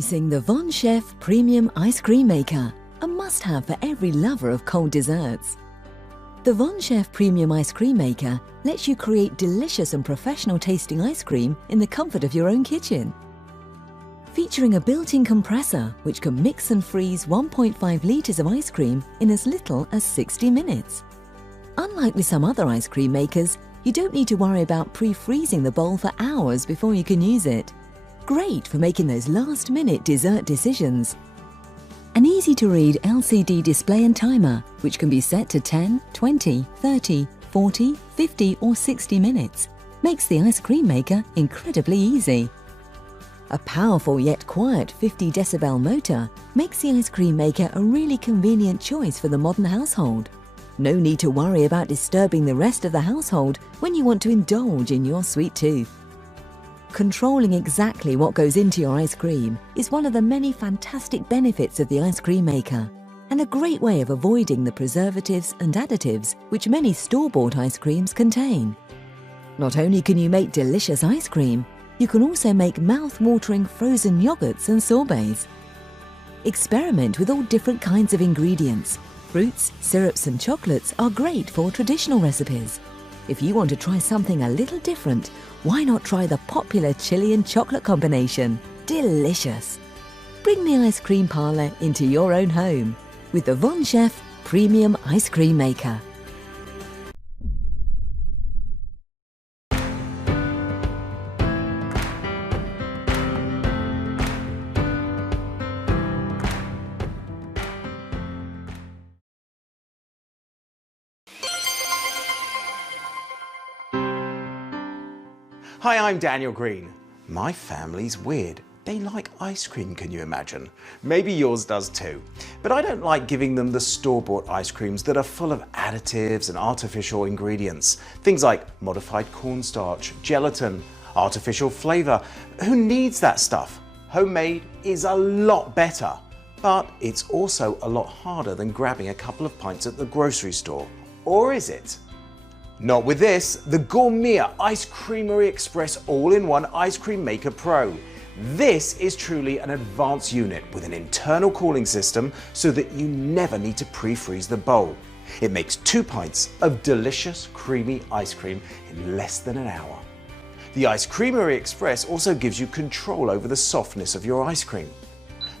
Introducing the VonShef Premium Ice Cream Maker, a must-have for every lover of cold desserts. The VonShef Premium Ice Cream Maker lets you create delicious and professional tasting ice cream in the comfort of your own kitchen. Featuring a built-in compressor which can mix and freeze 1.5 litres of ice cream in as little as 60 minutes. Unlike with some other ice cream makers, you don't need to worry about pre-freezing the bowl for hours before you can use it. Great for making those last-minute dessert decisions. An easy-to-read LCD display and timer, which can be set to 10, 20, 30, 40, 50 or 60 minutes, makes the ice cream maker incredibly easy. A powerful yet quiet 50 decibel motor makes the ice cream maker a really convenient choice for the modern household. No need to worry about disturbing the rest of the household when you want to indulge in your sweet tooth. Controlling exactly what goes into your ice cream is one of the many fantastic benefits of the ice cream maker, and a great way of avoiding the preservatives and additives which many store-bought ice creams contain. Not only can you make delicious ice cream, you can also make mouth-watering frozen yogurts and sorbets. Experiment with all different kinds of ingredients. Fruits, syrups and chocolates are great for traditional recipes. If you want to try something a little different, why not try the popular chili and chocolate combination? Delicious! Bring the ice cream parlour into your own home with the VonShef Premium Ice Cream Maker. Hi, I'm Daniel Green. My family's weird. They like ice cream, can you imagine? Maybe yours does too. But I don't like giving them the store-bought ice creams that are full of additives and artificial ingredients. Things like modified cornstarch, gelatin, artificial flavour. Who needs that stuff? Homemade is a lot better. But it's also a lot harder than grabbing a couple of pints at the grocery store. Or is it? Not with this, the Gourmia Ice Creamery Express All-in-One Ice Cream Maker Pro. This is truly an advanced unit with an internal cooling system so that you never need to pre-freeze the bowl. It makes 2 pints of delicious creamy ice cream in less than an hour. The Ice Creamery Express also gives you control over the softness of your ice cream.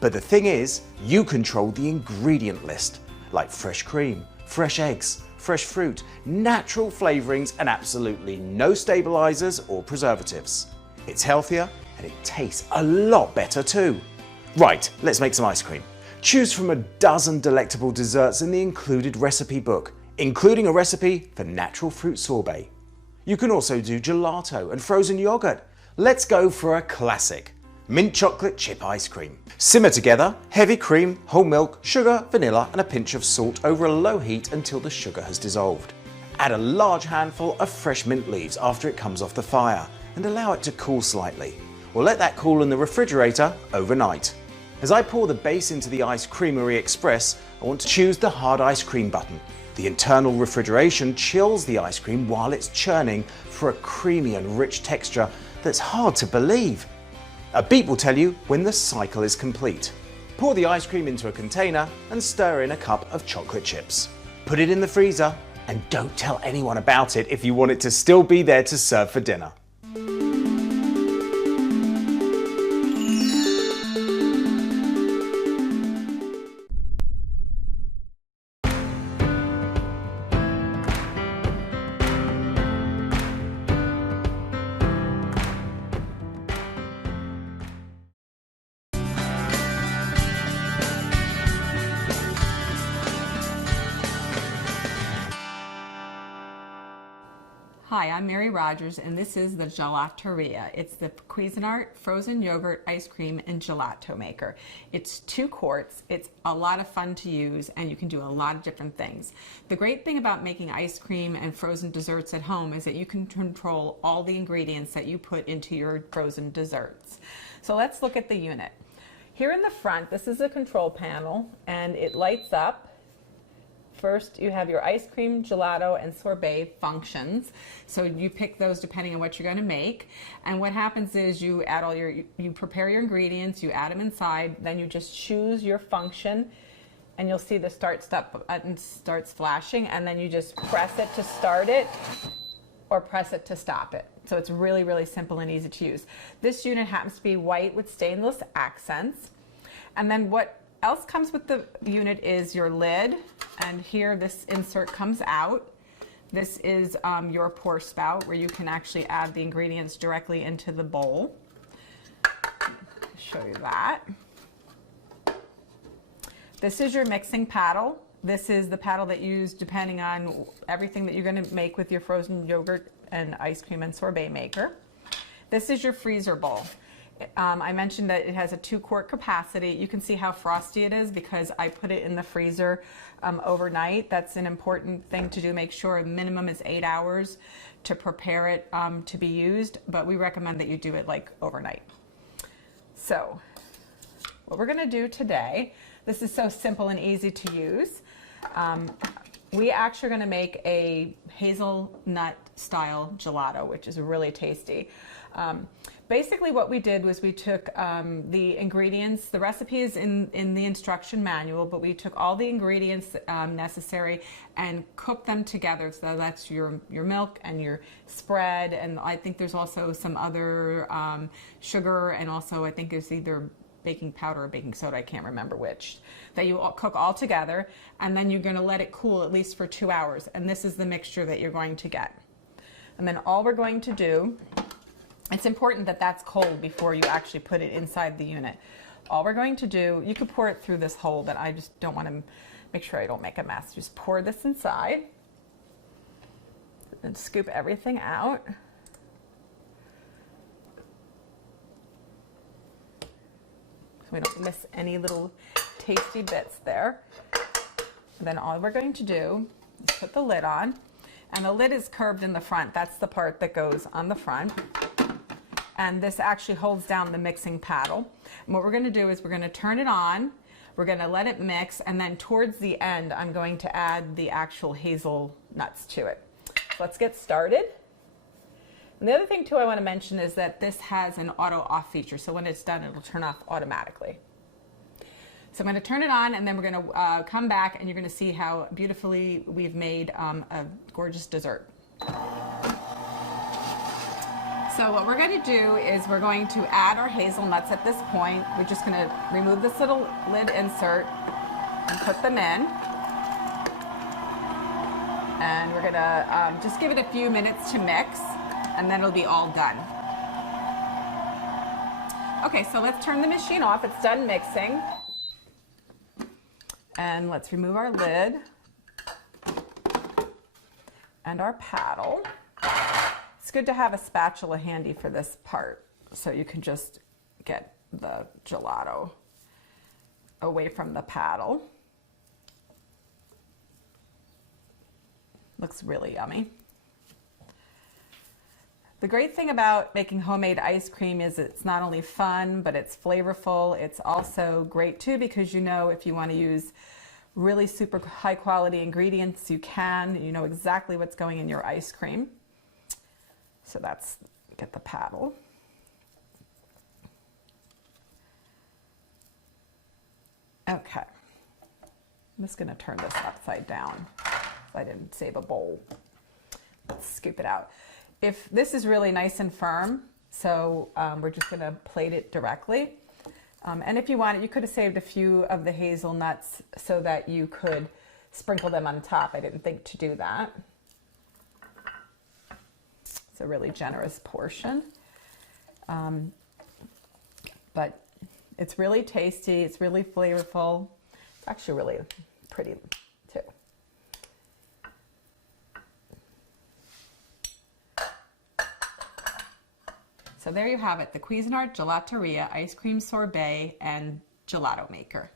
But the thing is, you control the ingredient list, like fresh cream, fresh eggs, fresh fruit, natural flavorings and absolutely no stabilizers or preservatives. It's healthier and it tastes a lot better too. Right, let's make some ice cream. Choose from a dozen delectable desserts in the included recipe book, including a recipe for natural fruit sorbet. You can also do gelato and frozen yogurt. Let's go for a classic. Mint chocolate chip ice cream. Simmer together heavy cream, whole milk, sugar, vanilla and a pinch of salt over a low heat until the sugar has dissolved. Add a large handful of fresh mint leaves after it comes off the fire and allow it to cool slightly. Or let that cool in the refrigerator overnight. As I pour the base into the Ice Creamery Express, I want to choose the hard ice cream button. The internal refrigeration chills the ice cream while it's churning for a creamy and rich texture that's hard to believe. A beep will tell you when the cycle is complete. Pour the ice cream into a container and stir in a cup of chocolate chips. Put it in the freezer and don't tell anyone about it if you want it to still be there to serve for dinner. Hi, I'm Mary Rogers and this is the Gelateria. It's the Cuisinart frozen yogurt ice cream and gelato maker. It's 2 quarts, it's a lot of fun to use and you can do a lot of different things. The great thing about making ice cream and frozen desserts at home is that you can control all the ingredients that you put into your frozen desserts. So let's look at the unit. Here in the front, this is a control panel and it lights up First, you have your ice cream, gelato, and sorbet functions. So you pick those depending on what you're going to make. And what happens is you add you prepare your ingredients, you add them inside, then you just choose your function, and you'll see the start button starts flashing, and then you just press it to start it or press it to stop it. So it's really, really simple and easy to use. This unit happens to be white with stainless accents. And then what else comes with the unit is your lid, and here this insert comes out. This is your pour spout where you can actually add the ingredients directly into the bowl. Show you that. This is your mixing paddle. This is the paddle that you use depending on everything that you're going to make with your frozen yogurt and ice cream and sorbet maker. This is your freezer bowl. I mentioned that it has a 2-quart capacity. You can see how frosty it is because I put it in the freezer overnight. That's an important thing to do. Make sure minimum is 8 hours to prepare it to be used, but we recommend that you do it like overnight. So what we're going to do today, this is so simple and easy to use. We actually are going to make a hazelnut style gelato, which is really tasty. Basically what we did was we took the ingredients, the recipe is in the instruction manual, but we took all the ingredients necessary and cooked them together. So that's your milk and your spread, and I think there's also some other sugar, and also I think it's either baking powder or baking soda, I can't remember which, that you cook all together, and then you're going to let it cool at least for 2 hours, and this is the mixture that you're going to get. And then all we're going to do, it's important that that's cold before you actually put it inside the unit. All we're going to do, you could pour it through this hole, but I just don't want to make sure I don't make a mess. Just pour this inside and scoop everything out. So we don't miss any little tasty bits there. And then all we're going to do is put the lid on, and the lid is curved in the front. That's the part that goes on the front. And this actually holds down the mixing paddle. And what we're going to do is we're going to turn it on, we're going to let it mix, and then towards the end I'm going to add the actual hazelnuts to it. So let's get started. And the other thing too I want to mention is that this has an auto off feature, so when it's done it'll turn off automatically. So I'm going to turn it on, and then we're going to come back, and you're going to see how beautifully we've made a gorgeous dessert. So what we're going to do is we're going to add our hazelnuts at this point. We're just going to remove this little lid insert and put them in. And we're going to just give it a few minutes to mix, and then it'll be all done. Okay, so let's turn the machine off. It's done mixing. And let's remove our lid and our paddle. It's good to have a spatula handy for this part, so you can just get the gelato away from the paddle. Looks really yummy. The great thing about making homemade ice cream is it's not only fun, but it's flavorful. It's also great too, because you know if you want to use really super high quality ingredients, you can. You know exactly what's going in your ice cream. So that's, get the paddle. Okay. I'm just going to turn this upside down. I didn't save a bowl. Let's scoop it out. If this is really nice and firm, so we're just going to plate it directly. And if you want it, you could have saved a few of the hazelnuts so that you could sprinkle them on top. I didn't think to do that. It's a really generous portion. But it's really tasty, it's really flavorful. It's actually really pretty too. So there you have it, the Cuisinart Gelateria Ice Cream Sorbet and Gelato Maker.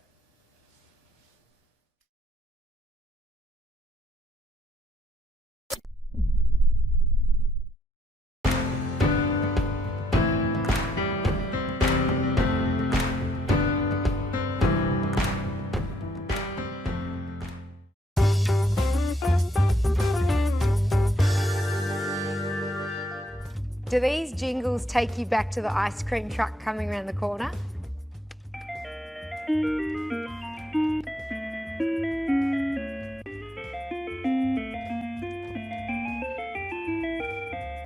Do these jingles take you back to the ice cream truck coming around the corner?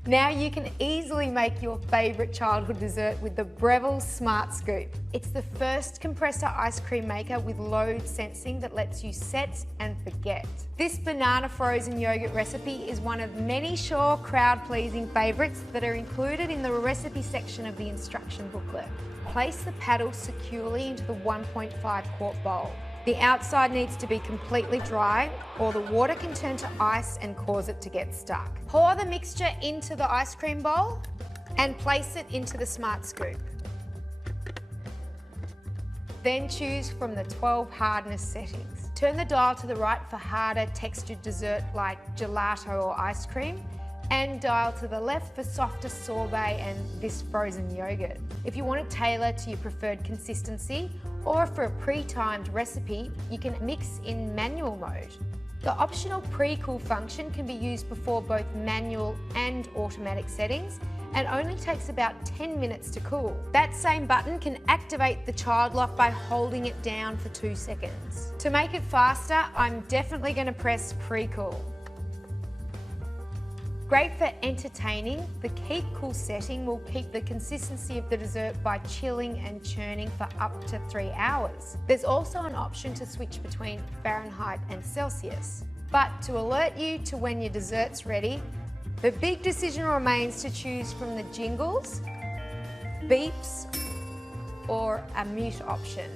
Now you can easily make your favourite childhood dessert with the Breville Smart Scoop. It's the first compressor ice cream maker with load sensing that lets you set and forget. This banana frozen yogurt recipe is one of many sure crowd-pleasing favourites that are included in the recipe section of the instruction booklet. Place the paddle securely into the 1.5 quart bowl. The outside needs to be completely dry or the water can turn to ice and cause it to get stuck. Pour the mixture into the ice cream bowl and place it into the Smart Scoop. Then choose from the 12 hardness settings. Turn the dial to the right for harder textured dessert like gelato or ice cream, and dial to the left for softer sorbet and this frozen yogurt. If you want to tailor to your preferred consistency, or for a pre-timed recipe, you can mix in manual mode. The optional pre-cool function can be used before both manual and automatic settings and only takes about 10 minutes to cool. That same button can activate the child lock by holding it down for 2 seconds. To make it faster, I'm definitely going to press pre-cool. Great for entertaining, the keep cool setting will keep the consistency of the dessert by chilling and churning for up to 3 hours. There's also an option to switch between Fahrenheit and Celsius. But to alert you to when your dessert's ready, the big decision remains to choose from the jingles, beeps, or a mute option.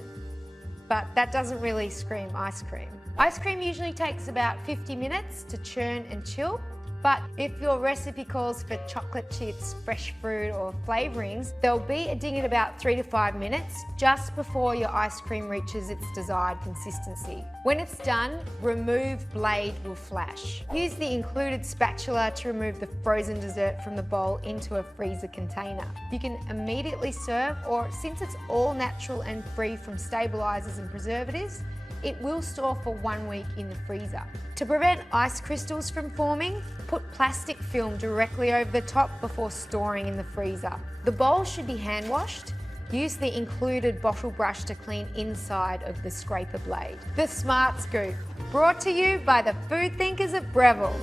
But that doesn't really scream ice cream. Ice cream usually takes about 50 minutes to churn and chill. But if your recipe calls for chocolate chips, fresh fruit or flavourings, there'll be a ding at about 3 to 5 minutes just before your ice cream reaches its desired consistency. When it's done, remove blade will flash. Use the included spatula to remove the frozen dessert from the bowl into a freezer container. You can immediately serve, or since it's all natural and free from stabilisers and preservatives, it will store for 1 week in the freezer. To prevent ice crystals from forming, put plastic film directly over the top before storing in the freezer. The bowl should be hand washed. Use the included bottle brush to clean inside of the scraper blade. The Smart Scoop, brought to you by the food thinkers at Breville.